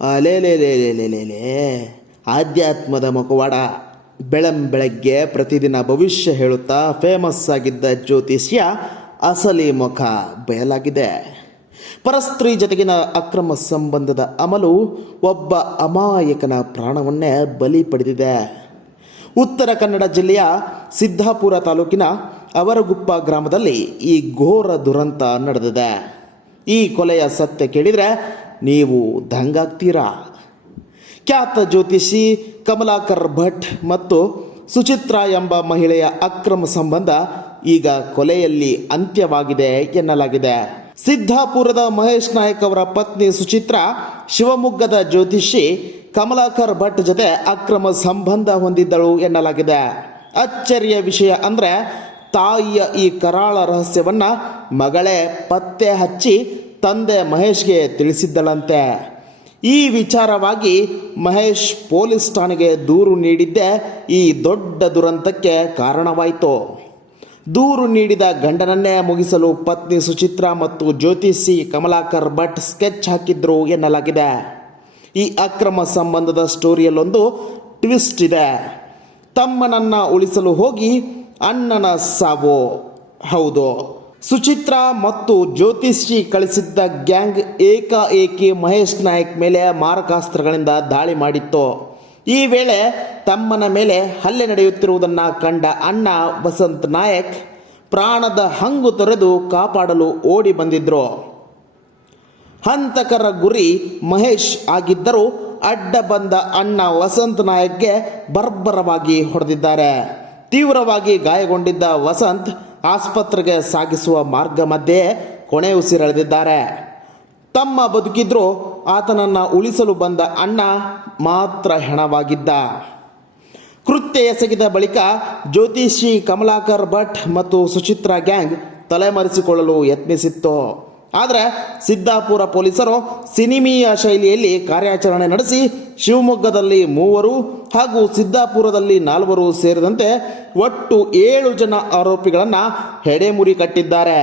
ಅಲೇಲೇಲೇಲೇಲೇಲೇ ಆಧ್ಯಾತ್ಮದ ಮುಖವಾಡ ಬೆಳಂ ಬೆಳಗ್ಗೆ ಪ್ರತಿದಿನ ಭವಿಷ್ಯ ಹೇಳುತ್ತಾ ಫೇಮಸ್ ಆಗಿದ್ದ ಜ್ಯೋತಿಷ್ಯ ಅಸಲಿ ಮುಖ ಬಯಲಾಗಿದೆ. ಪರಸ್ತ್ರೀ ಜೊತೆಗಿನ ಅಕ್ರಮ ಸಂಬಂಧದ ಅಮಲು ಒಬ್ಬ ಅಮಾಯಕನ ಪ್ರಾಣವನ್ನೇ ಬಲಿ ಪಡೆದಿದೆ. ಉತ್ತರ ಕನ್ನಡ ಜಿಲ್ಲೆಯ ಸಿದ್ದಾಪುರ ತಾಲೂಕಿನ ಅವರಗುಪ್ಪ ಗ್ರಾಮದಲ್ಲಿ ಈ ಘೋರ ದುರಂತ ನಡೆದಿದೆ. ಈ ಕೊಲೆಯ ಸತ್ಯ ಕೇಳಿದರೆ ನೀವು ದಂಗಾಗ್ತೀರಾ? ಖ್ಯಾತ ಜ್ಯೋತಿಷಿ ಕಮಲಾಕರ್ ಭಟ್ ಮತ್ತು ಸುಚಿತ್ರಾ ಎಂಬ ಮಹಿಳೆಯ ಅಕ್ರಮ ಸಂಬಂಧ ಈಗ ಕೊಲೆಯಲ್ಲಿ ಅಂತ್ಯವಾಗಿದೆ ಎನ್ನಲಾಗಿದೆ. ಸಿದ್ದಾಪುರದ ಮಹೇಶ್ ನಾಯಕ್ ಅವರ ಪತ್ನಿ ಸುಚಿತ್ರ, ಶಿವಮೊಗ್ಗದ ಜ್ಯೋತಿಷಿ ಕಮಲಾಕರ್ ಭಟ್ ಜೊತೆ ಅಕ್ರಮ ಸಂಬಂಧ ಹೊಂದಿದ್ದಳು ಎನ್ನಲಾಗಿದೆ. ಅಚ್ಚರಿಯ ವಿಷಯ ಅಂದ್ರೆ ತಾಯಿಯ ಈ ಕರಾಳ ರಹಸ್ಯವನ್ನ ಮಗಳೇ ಪತ್ತೆ ಹಚ್ಚಿ ತಂದೆ ಮಹೇಶ್ಗೆ ತಿಳಿಸಿದ್ದಳಂತೆ. ಈ ವಿಚಾರವಾಗಿ ಮಹೇಶ್ ಪೊಲೀಸ್ ಠಾಣೆಗೆ ದೂರು ನೀಡಿದ್ದೇ ಈ ದೊಡ್ಡ ದುರಂತಕ್ಕೆ ಕಾರಣವಾಯಿತು. ದೂರು ನೀಡಿದ ಗಂಡನನ್ನೇ ಮುಗಿಸಲು ಪತ್ನಿ ಸುಚಿತ್ರಾ ಮತ್ತು ಜ್ಯೋತಿಷಿ ಕಮಲಾಕರ್ ಭಟ್ ಸ್ಕೆಚ್ ಹಾಕಿದ್ರು ಎನ್ನಲಾಗಿದೆ. ಈ ಅಕ್ರಮ ಸಂಬಂಧದ ಸ್ಟೋರಿಯಲ್ಲೊಂದು ಟ್ವಿಸ್ಟ್ ಇದೆ. ತಮ್ಮನನ್ನ ಉಳಿಸಲು ಹೋಗಿ ಅಣ್ಣನ ಸಾವು. ಹೌದು. ಸುಚಿತ್ರಾ ಮತ್ತು ಜ್ಯೋತಿಷಿ ಕಳಿಸಿದ್ದ ಗ್ಯಾಂಗ್ ಏಕಾಏಕಿ ಮಹೇಶ್ ನಾಯಕ್ ಮೇಲೆ ಮಾರಕಾಸ್ತ್ರಗಳಿಂದ ದಾಳಿ ಮಾಡಿತ್ತು. ಈ ವೇಳೆ ತಮ್ಮನ ಮೇಲೆ ಹಲ್ಲೆ ನಡೆಯುತ್ತಿರುವುದನ್ನು ಕಂಡ ಅಣ್ಣ ವಸಂತ್ ನಾಯಕ್ ಪ್ರಾಣದ ಹಂಗು ತೊರೆದು ಕಾಪಾಡಲು ಓಡಿ ಬಂದಿದ್ರು. ಹಂತಕರ ಗುರಿ ಮಹೇಶ್ ಆಗಿದ್ದರೂ ಅಡ್ಡ ಬಂದ ಅಣ್ಣ ವಸಂತ್ ನಾಯಕ್ಗೆ ಬರ್ಬರವಾಗಿ ಹೊಡೆದಿದ್ದಾರೆ. ತೀವ್ರವಾಗಿ ಗಾಯಗೊಂಡಿದ್ದ ವಸಂತ್ ಆಸ್ಪತ್ರೆಗೆ ಸಾಗಿಸುವ ಮಾರ್ಗ ಮಧ್ಯೆ ಕೊನೆ ಉಸಿರೆಳೆದಿದ್ದಾರೆ. ತಮ್ಮ ಬದುಕಿದ್ರೂ ಆತನನ್ನು ಉಳಿಸಲು ಬಂದ ಅಣ್ಣ ಮಾತ್ರ ಹೆಣವಾಗಿದ್ದ. ಕೃತ್ಯ ಎಸಗಿದ ಬಳಿಕ ಜ್ಯೋತಿಷಿ ಕಮಲಾಕರ್ ಭಟ್ ಮತ್ತು ಸುಚಿತ್ರಾ ಗ್ಯಾಂಗ್ ತಲೆಮರೆಸಿಕೊಳ್ಳಲು ಯತ್ನಿಸಿತ್ತು. ಆದರೆ ಸಿದ್ದಾಪುರ ಪೊಲೀಸರು ಸಿನಿಮೀಯ ಶೈಲಿಯಲ್ಲಿ ಕಾರ್ಯಾಚರಣೆ ನಡೆಸಿ ಶಿವಮೊಗ್ಗದಲ್ಲಿ ಮೂವರು ಹಾಗೂ ಸಿದ್ದಾಪುರದಲ್ಲಿ ನಾಲ್ವರು ಸೇರಿದಂತೆ ಒಟ್ಟು ಏಳು ಜನ ಆರೋಪಿಗಳನ್ನು ಹೆಡೆಮುರಿ ಕಟ್ಟಿದ್ದಾರೆ.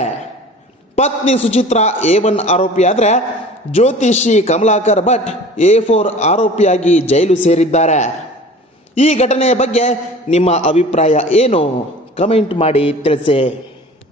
ಪತ್ನಿ ಸುಚಿತ್ರಾ ಎ ಒನ್ ಆರೋಪಿಯಾದರೆ ಜ್ಯೋತಿಷಿ ಕಮಲಾಕರ್ ಭಟ್ ಎ ಫೋರ್ ಆರೋಪಿಯಾಗಿ ಜೈಲು ಸೇರಿದ್ದಾರೆ. ಈ ಘಟನೆಯ ಬಗ್ಗೆ ನಿಮ್ಮ ಅಭಿಪ್ರಾಯ ಏನು? ಕಮೆಂಟ್ ಮಾಡಿ ತಿಳಿಸಿ.